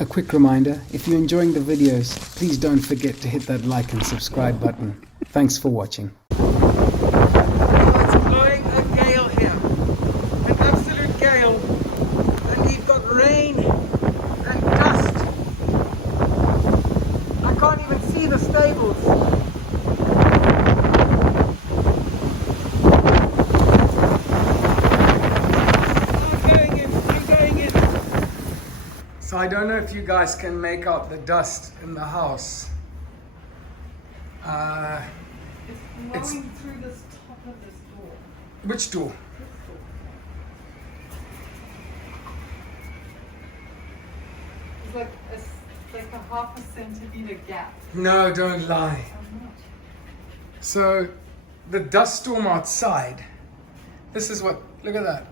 A quick reminder, if you're enjoying the videos, please don't forget to hit that like and subscribe button. Thanks for watching. It's blowing a gale here, an absolute gale, and we've got rain and dust. I can't even see the stables. I'm going in. So I don't know if you guys can make out the dust in the house. It's blowing through this top of this door. Which door? This door. It's like a half a centimeter gap. No, don't lie. I'm not. So the dust storm outside, this is what, look at that.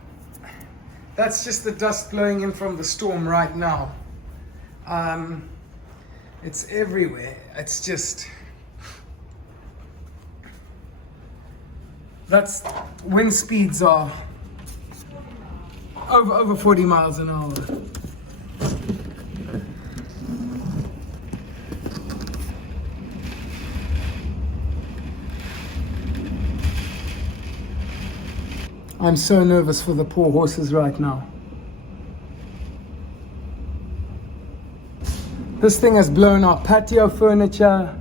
That's just the dust blowing in from the storm right now. It's everywhere. It's just, that's, wind speeds are over 40 miles an hour. I'm so nervous for the poor horses right now. This thing has blown our patio furniture.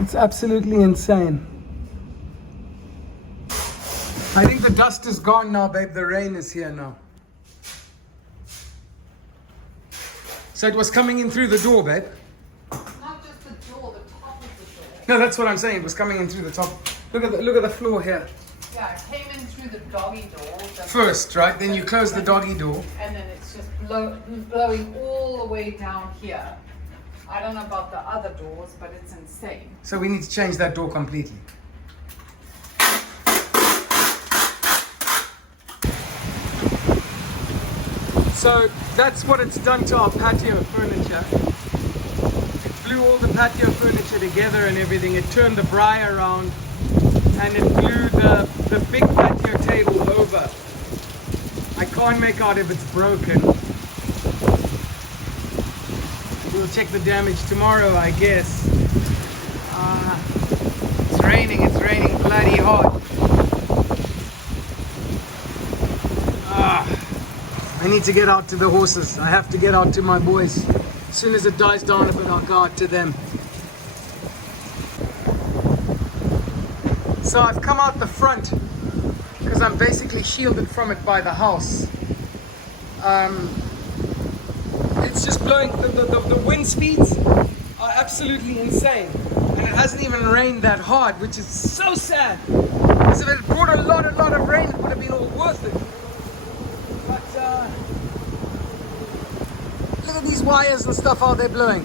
It's absolutely insane. I think the dust is gone now, babe. The rain is here now. So it was coming in through the door, babe. Not just the door, the top of the door. No, that's what I'm saying. It was coming in through the top. Look at the floor here. Yeah, it came in through the doggy door. First, right? Then you close the doggy door. And then it's just blowing all the way down here. I don't know about the other doors, but it's insane. So we need to change that door completely. So that's what it's done to our patio furniture. It blew all the patio furniture together and everything. It turned the braai around and it blew the big patio table over. I can't make out if it's broken. We'll check the damage tomorrow, I guess. It's raining bloody hard. I need to get out to the horses. I have to get out to my boys. As soon as it dies down a bit, I'll go out to them. So I've come out the front because I'm basically shielded from it by the house. It's just blowing, the wind speeds are absolutely insane. And it hasn't even rained that hard, which is so sad. Because if it brought a lot of rain, it would have been all worth it. But look at these wires and stuff, how they're blowing.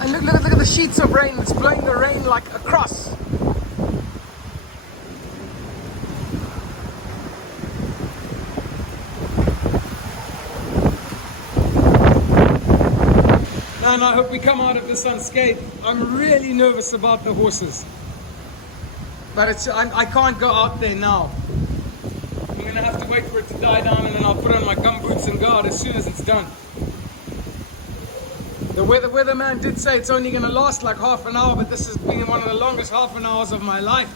And look at the sheets of rain. It's blowing the rain like across. And I hope we come out of this unscathed. I'm really nervous about the horses. But I can't go out there now. I'm going to have to wait for it to die down and then I'll put on my gumboots and go out as soon as it's done. The weatherman did say it's only going to last like half an hour, but this has been one of the longest half an hours of my life.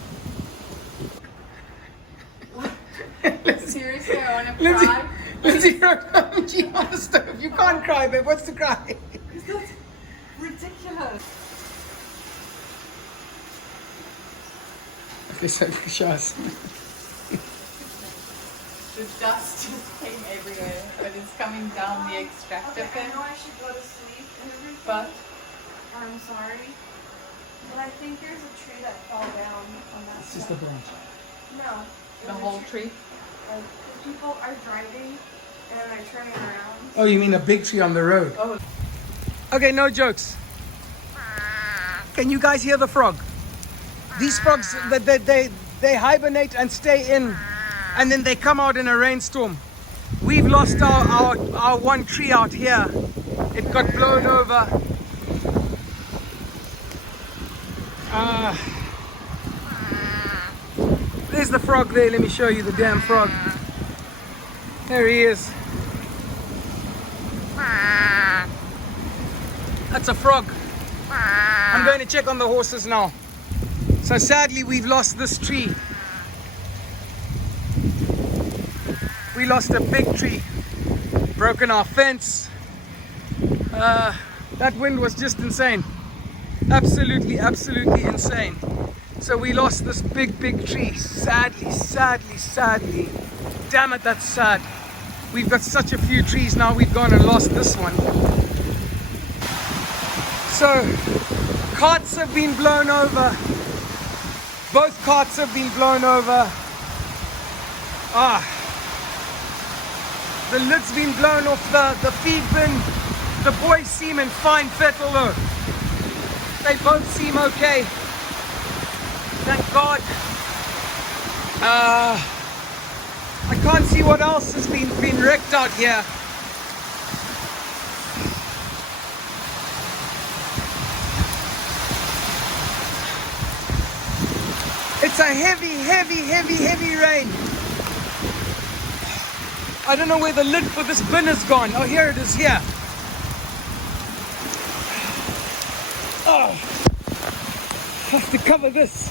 Seriously, I want to cry. Lindsay, you're on the stove. You can't cry, babe. What's to cry? That's ridiculous. Okay, so show us. The dust just came everywhere, but it's coming down the extractor Okay, I pin. know I should go to sleep and everything. But I'm sorry. But I think there's a tree that fell down on that It's just a side. branch. No. the there's a whole tree. Like, the people are driving and they're turning around. Oh, you mean a big tree on the road? Oh, Okay, no jokes. Can you guys hear the frog? These frogs, they hibernate and stay in, and then they come out in a rainstorm. We've lost our one tree out here. It got blown over. There's the frog there. Let me show you the damn frog. There he is. That's a frog. I'm going to check on the horses now. So sadly, we've lost this tree. We lost a big tree. Broken our fence. That wind was just insane. Absolutely, absolutely insane. So we lost this big tree. Sadly, sadly, sadly. Damn it, that's sad. We've got such a few trees now, we've gone and lost this one. So, carts have been blown over. Both carts have been blown over. The lid's been blown off the feed bin. The boys seem in fine fettle though. They both seem okay. Thank God. I can't see what else has been wrecked out here. It's a heavy rain. I don't know where the lid for this bin has gone. Oh, here it is, here. Oh, I have to cover this.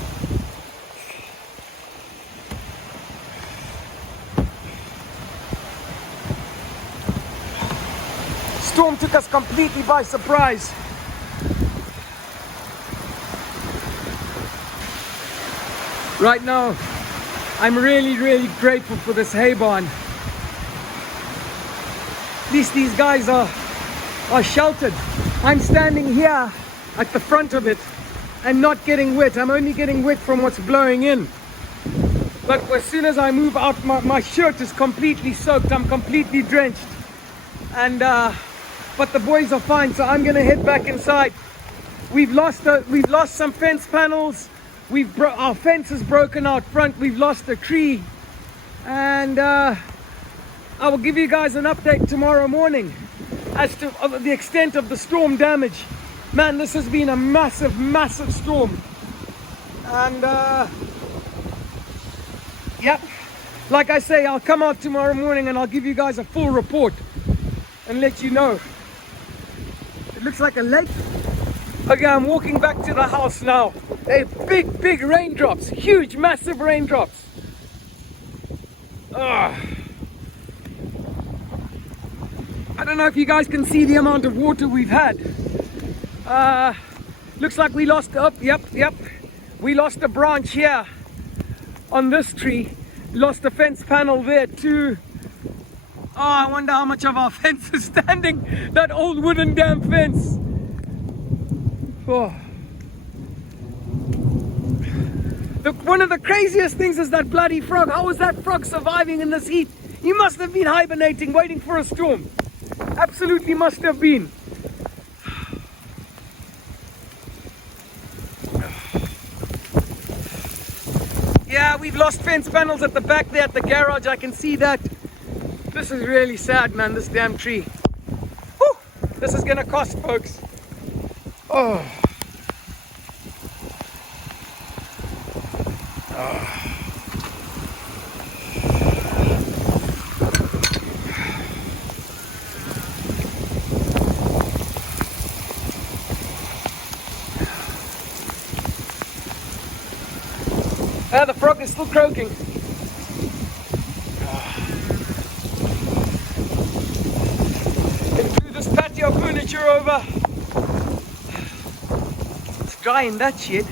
Storm took us completely by surprise. Right now, I'm really grateful for this hay barn. At least these guys are sheltered. I'm standing here at the front of it and not getting wet. I'm only getting wet from what's blowing in. But as soon as I move out, my shirt is completely soaked. I'm completely drenched. And but the boys are fine, so I'm gonna head back inside. We've lost some fence panels. Our fence is broken out front. We've lost a tree, and I will give you guys an update tomorrow morning as to the extent of the storm damage. Man, this has been a massive storm, and yep, like I say, I'll come out tomorrow morning and I'll give you guys a full report and let you know. It looks like a lake. Okay, I'm walking back to the house now. They're big raindrops, huge, massive raindrops. I don't know if you guys can see the amount of water we've had. Looks like we lost, yep. We lost a branch here on this tree. Lost a fence panel there too. Oh, I wonder how much of our fence is standing. That old wooden damn fence. Oh. Look, one of the craziest things is that bloody frog. How is that frog surviving in this heat? He must have been hibernating, waiting for a storm. Absolutely must have been. Yeah, we've lost fence panels at the back there at the garage. I can see that. This is really sad, man, this damn tree. Whew, this is gonna cost, folks. Oh. The frog is still croaking. Can throw this patio furniture over. It's dry in that shit.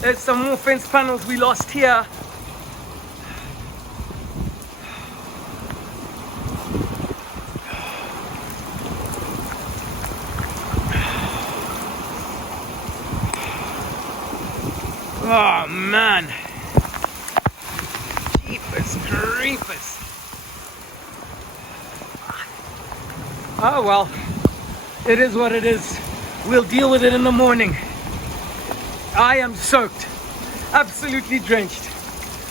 There's some more fence panels we lost here. Oh man, jeepers creepers. Oh well, it is what it is. We'll deal with it in the morning. I am soaked, absolutely drenched,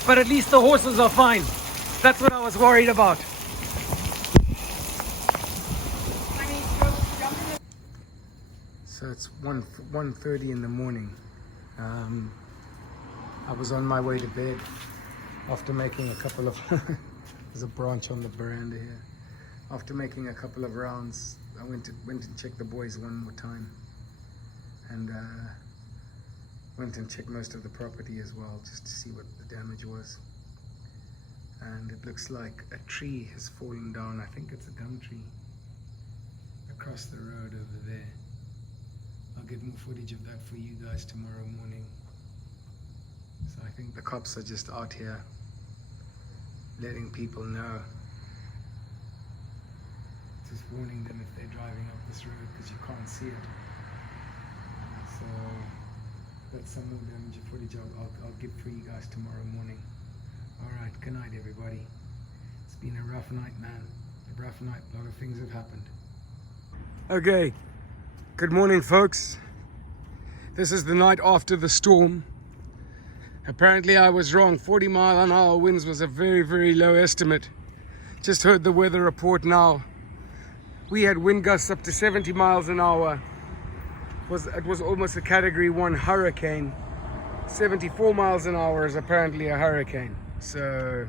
but at least the horses are fine. That's what I was worried about. So it's 1:30 in the morning. I was on my way to bed after making a couple of there's a branch on the veranda here. After making a couple of rounds, I went and checked the boys one more time, and went and checked most of the property as well, just to see what the damage was. And it looks like a tree has fallen down. I think it's a gum tree across the road over there. I'll get more footage of that for you guys tomorrow morning. So I think the cops are just out here letting people know, just warning them if they're driving up this road, because you can't see it. So that's some more damage footage I'll get for you guys tomorrow morning. Alright, good night everybody. It's been a rough night, man. A rough night, a lot of things have happened. Okay, good morning folks. This is the night after the storm. Apparently I was wrong. 40-mile-an-hour winds was a very, very low estimate. Just heard the weather report now. We had wind gusts up to 70 miles an hour. It was almost a category 1 hurricane. 74 miles an hour is apparently a hurricane. So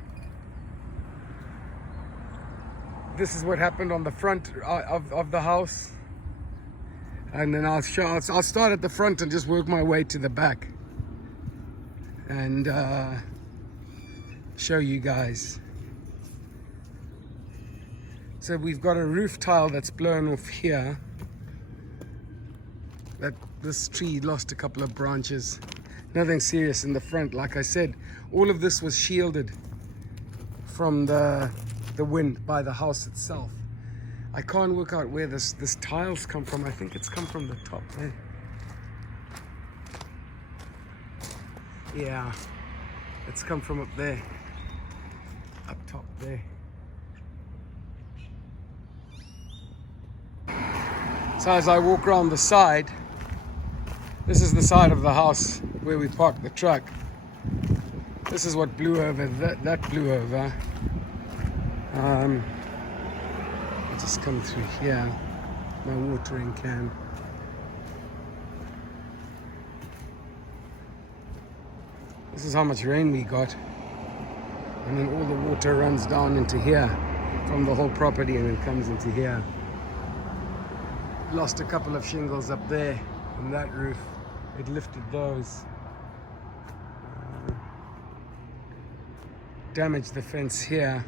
this is what happened on the front of the house. And then I'll start at the front and just work my way to the back and show you guys. So we've got a roof tile that's blown off here. This tree lost a couple of branches. Nothing serious in the front. Like I said, all of this was shielded from the wind by the house itself. I can't work out where this tiles come from. I think it's come from the top there. Yeah, it's come from up there, up top there. So as I walk around the side, this is the side of the house where we parked the truck. This is what blew over, that blew over. I just come through here, my watering can. This is how much rain we got. And then all the water runs down into here from the whole property and then comes into here. Lost a couple of shingles up there on that roof. It lifted those. Damaged the fence here.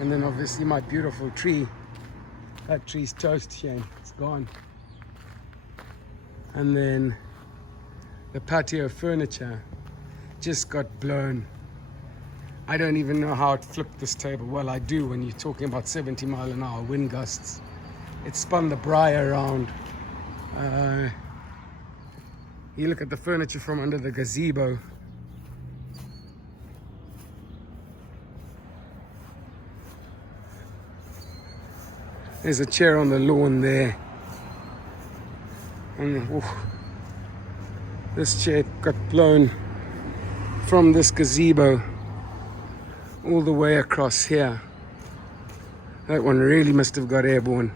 And then obviously my beautiful tree. That tree's toast, Shane. It's gone. And then the patio furniture just got blown. I don't even know how it flipped this table. Well, I do when you're talking about 70-mile-an-hour wind gusts. It spun the briar around. You look at the furniture from under the gazebo. There's a chair on the lawn there. And this chair got blown from this gazebo all the way across here. That one really must have got airborne.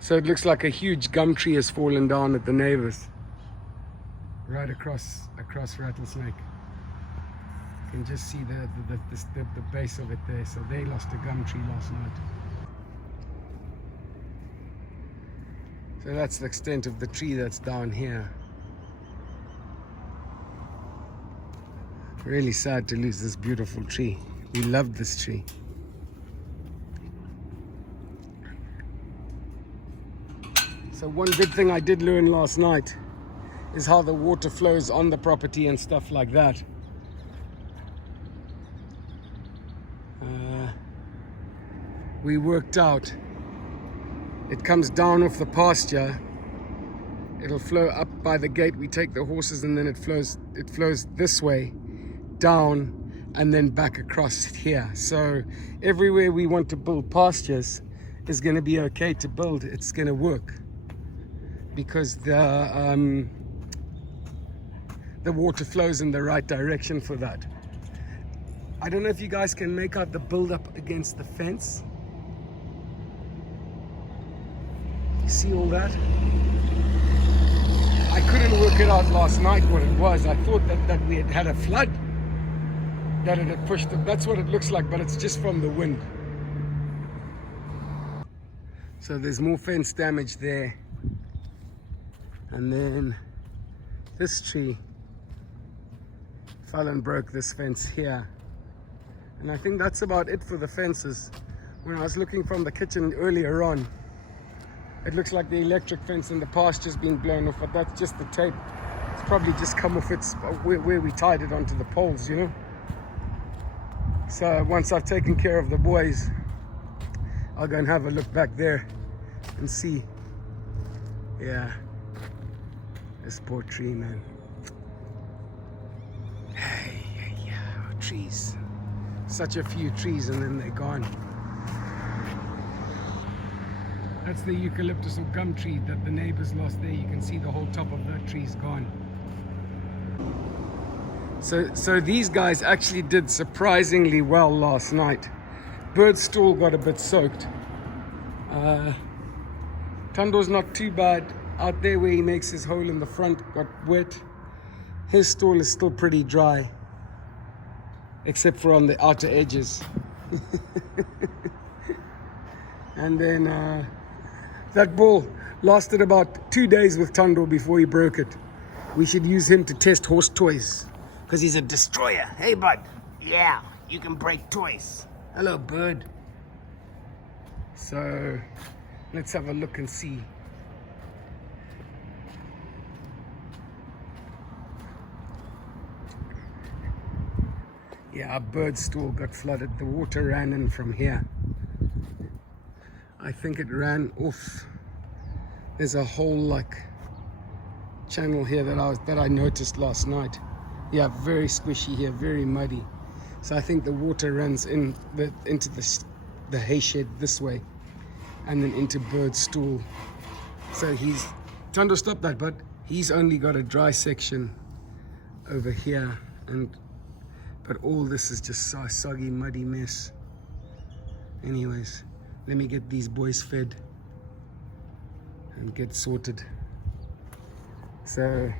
So it looks like a huge gum tree has fallen down at the neighbors. Right across Rattlesnake. You can just see the base of it there. So they lost a gum tree last night. So that's the extent of the tree that's down here. Really sad to lose this beautiful tree. We loved this tree. So one good thing I did learn last night is how the water flows on the property and stuff like that. We worked out it comes down off the pasture, it'll flow up by the gate, we take the horses, and then it flows this way down and then back across here. So everywhere we want to build pastures is going to be okay to build. It's going to work because the water flows in the right direction for that. I don't know if you guys can make out the build-up against the fence. You see all that? I couldn't work it out last night what it was. I thought that we had had a flood, that it had pushed it. That's what it looks like, but it's just from the wind. So there's more fence damage there. And then this tree fell and broke this fence here. And I think that's about it for the fences. When I was looking from the kitchen earlier on, it looks like the electric fence in the pasture's been blown off, but that's just the tape. It's probably just come off its where we tied it onto the poles, you know. So once I've taken care of the boys, I'll go and have a look back there and see. Yeah, this poor tree, man. Hey, yeah, trees. Such a few trees and then they're gone. That's the eucalyptus or gum tree that the neighbors lost there. You can see the whole top of that tree's gone. So these guys actually did surprisingly well last night. Bird's stall got a bit soaked. Tando's not too bad. Out there where he makes his hole in the front got wet. His stall is still pretty dry, except for on the outer edges. And then that bull lasted about 2 days with Tando before he broke it. We should use him to test horse toys, because he's a destroyer. Hey, bud. Yeah, you can break toys. Hello, bird. So let's have a look and see. Yeah, our bird stall got flooded. The water ran in from here. I think it ran off. There's a whole like channel here that I noticed last night. Yeah, very squishy here, very muddy. So I think the water runs into the hay shed this way, and then into bird stool. So Tando, stop that, bud. He's only got a dry section over here, but all this is just a soggy, muddy mess. Anyways, let me get these boys fed and get sorted. So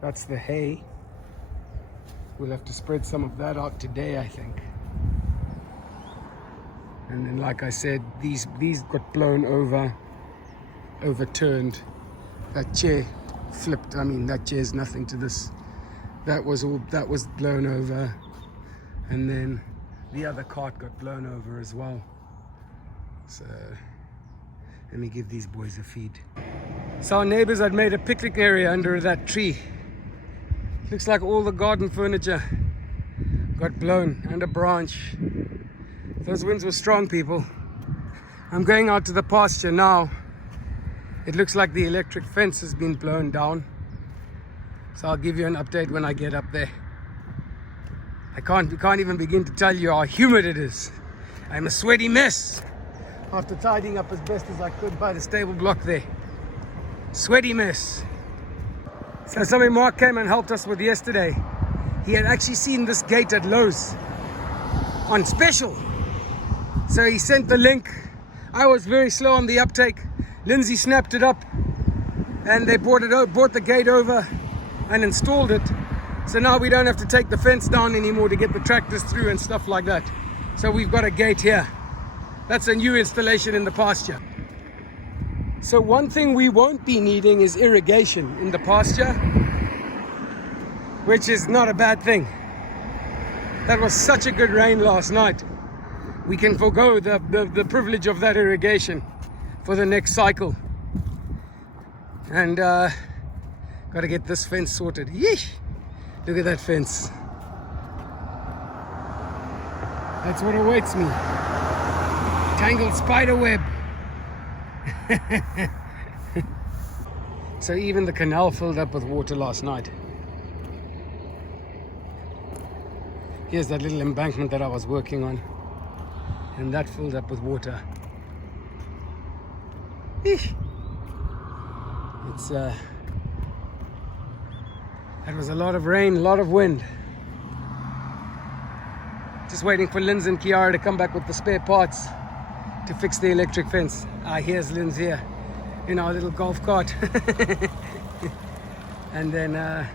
that's the hay. We'll have to spread some of that out today, I think. And then, like I said, these got blown over, overturned. That chair flipped. I mean, that chair's nothing to this. That was blown over, and then the other cart got blown over as well. So let me give these boys a feed. So our neighbors had made a picnic area under that tree. Looks like all the garden furniture got blown, and a branch. Those winds were strong, people. I'm going out to the pasture now. It looks like the electric fence has been blown down. So I'll give you an update when I get up there. I can't even begin to tell you how humid it is. I'm a sweaty mess after tidying up as best as I could by the stable block there. Sweaty mess. So something Mark came and helped us with yesterday. He had actually seen this gate at Lowe's on special. So he sent the link. I was very slow on the uptake. Lindsay snapped it up and they brought the gate over and installed it. So now we don't have to take the fence down anymore to get the tractors through and stuff like that. So we've got a gate here. That's a new installation in the pasture. So one thing we won't be needing is irrigation in the pasture, which is not a bad thing. That was such a good rain last night. We can forego the privilege of that irrigation for the next cycle. And got to get this fence sorted. Yeesh! Look at that fence. That's what awaits me. Tangled spider web. So even the canal filled up with water last night. Here's that little embankment that I was working on, and that filled up with water. Eesh. It's that was a lot of rain, a lot of wind. Just waiting for Linz and Kiara to come back with the spare parts to fix the electric fence. Here's Linz here in our little golf cart. And then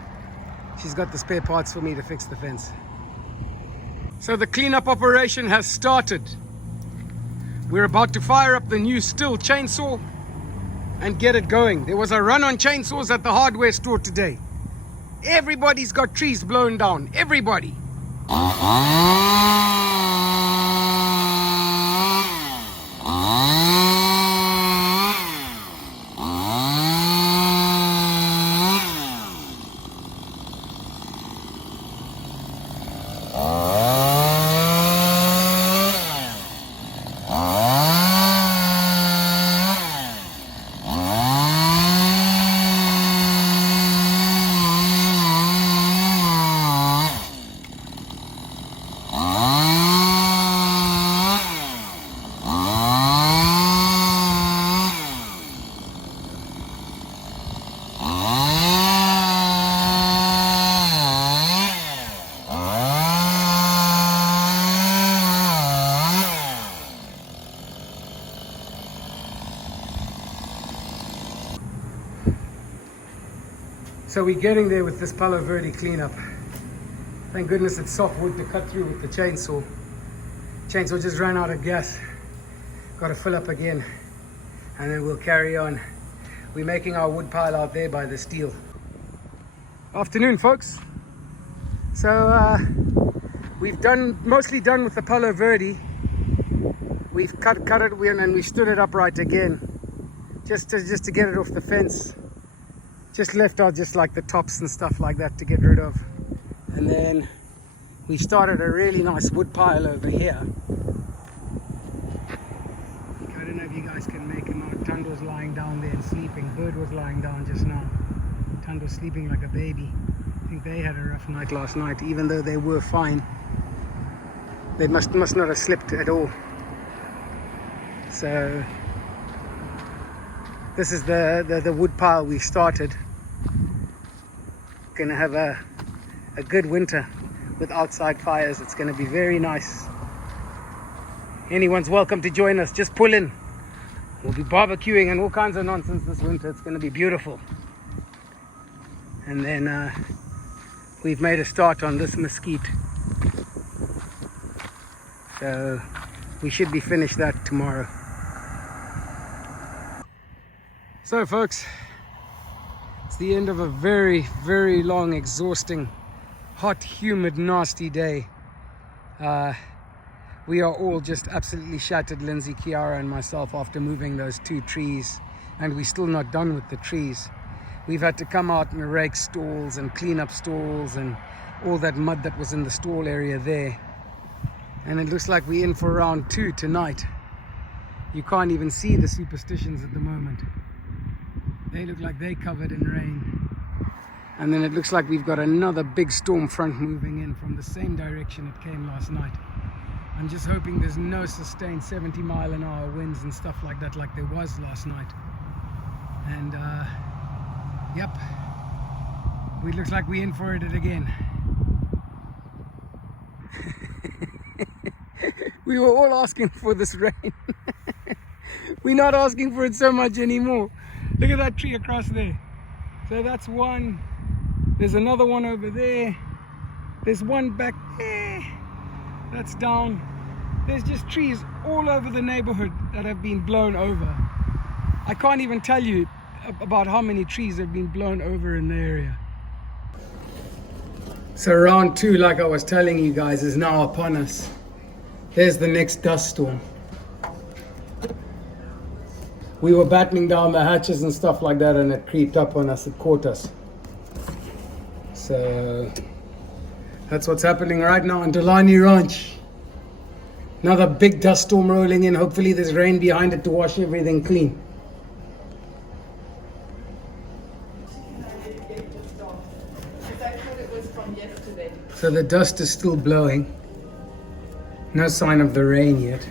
she's got the spare parts for me to fix the fence. So the cleanup operation has started. We're about to fire up the new Stihl chainsaw and get it going. There was a run on chainsaws at the hardware store today. Everybody's got trees blown down. Everybody. So we're getting there with this Palo Verde cleanup. Thank goodness it's soft wood to cut through with the chainsaw. Chainsaw just ran out of gas. Got to fill up again and then we'll carry on. We're making our wood pile out there by the steel. Afternoon, folks. So we've mostly done with the Palo Verde. We've cut it and we stood it upright again just to get it off the fence. Just left out just like the tops and stuff like that to get rid of. And then we started a really nice wood pile over here. I don't know if you guys can make him out. Tando's lying down there and sleeping. Bird was lying down just now. Tando's sleeping like a baby. I think they had a rough night last night, even though they were fine. They must not have slept at all. So this is the wood pile we started. Gonna have a good winter with outside fires. It's gonna be very nice. Anyone's welcome to join us. Just pull in. We'll be barbecuing and all kinds of nonsense this winter. It's gonna be beautiful. And then we've made a start on this mesquite. So we should be finished that tomorrow. So folks, it's the end of a very, very long, exhausting, hot, humid, nasty day. We are all just absolutely shattered, Lindsay, Kiara and myself, after moving those 2 trees. And we're still not done with the trees. We've had to come out and rake stalls and clean up stalls and all that mud that was in the stall area there. And it looks like we're in for round 2 tonight. You can't even see the superstitions at the moment. They look like they're covered in rain. And then it looks like we've got another big storm front moving in from the same direction it came last night. I'm just hoping there's no sustained 70-mile-an-hour winds and stuff like that like there was last night. And yep, it looks like we're in for it again. We were all asking for this rain. We're not asking for it so much anymore. Look at that tree across there. So that's one. There's another one over there. There's one back there. That's down. There's just trees all over the neighborhood that have been blown over. I can't even tell you about how many trees have been blown over in the area. So round 2, like I was telling you guys, is now upon us. There's the next dust storm. We were battening down the hatches and stuff like that, and it creeped up on us, it caught us. So that's what's happening right now on Delani Ranch. Another big dust storm rolling in. Hopefully there's rain behind it to wash everything clean. So the dust is still blowing. No sign of the rain yet.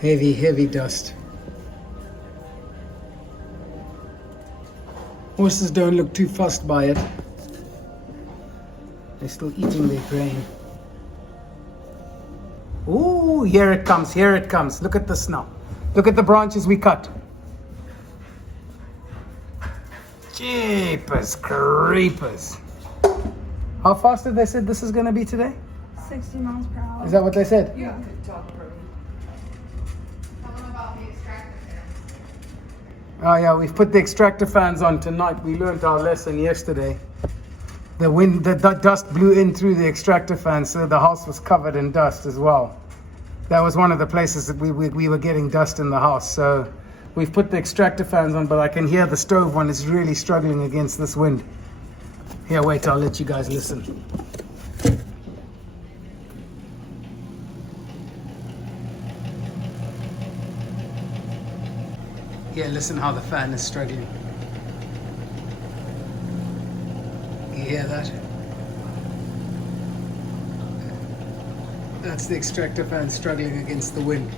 Heavy, heavy dust. Horses don't look too fussed by it. They're still eating their grain. Ooh, here it comes, here it comes. Look at this now. Look at the branches we cut. Jeepers creepers. How fast did they say this is going to be today? 60 miles per hour. Is that what they said? You could talk for me. Tell them about the extractor fans. Oh yeah, we've put the extractor fans on tonight. We learned our lesson yesterday. The dust blew in through the extractor fans, so the house was covered in dust as well. That was one of the places that we were getting dust in the house. So we've put the extractor fans on, but I can hear the stove one is really struggling against this wind. Here, wait, I'll let you guys listen. Yeah, listen how the fan is struggling. You hear that? That's the extractor fan struggling against the wind.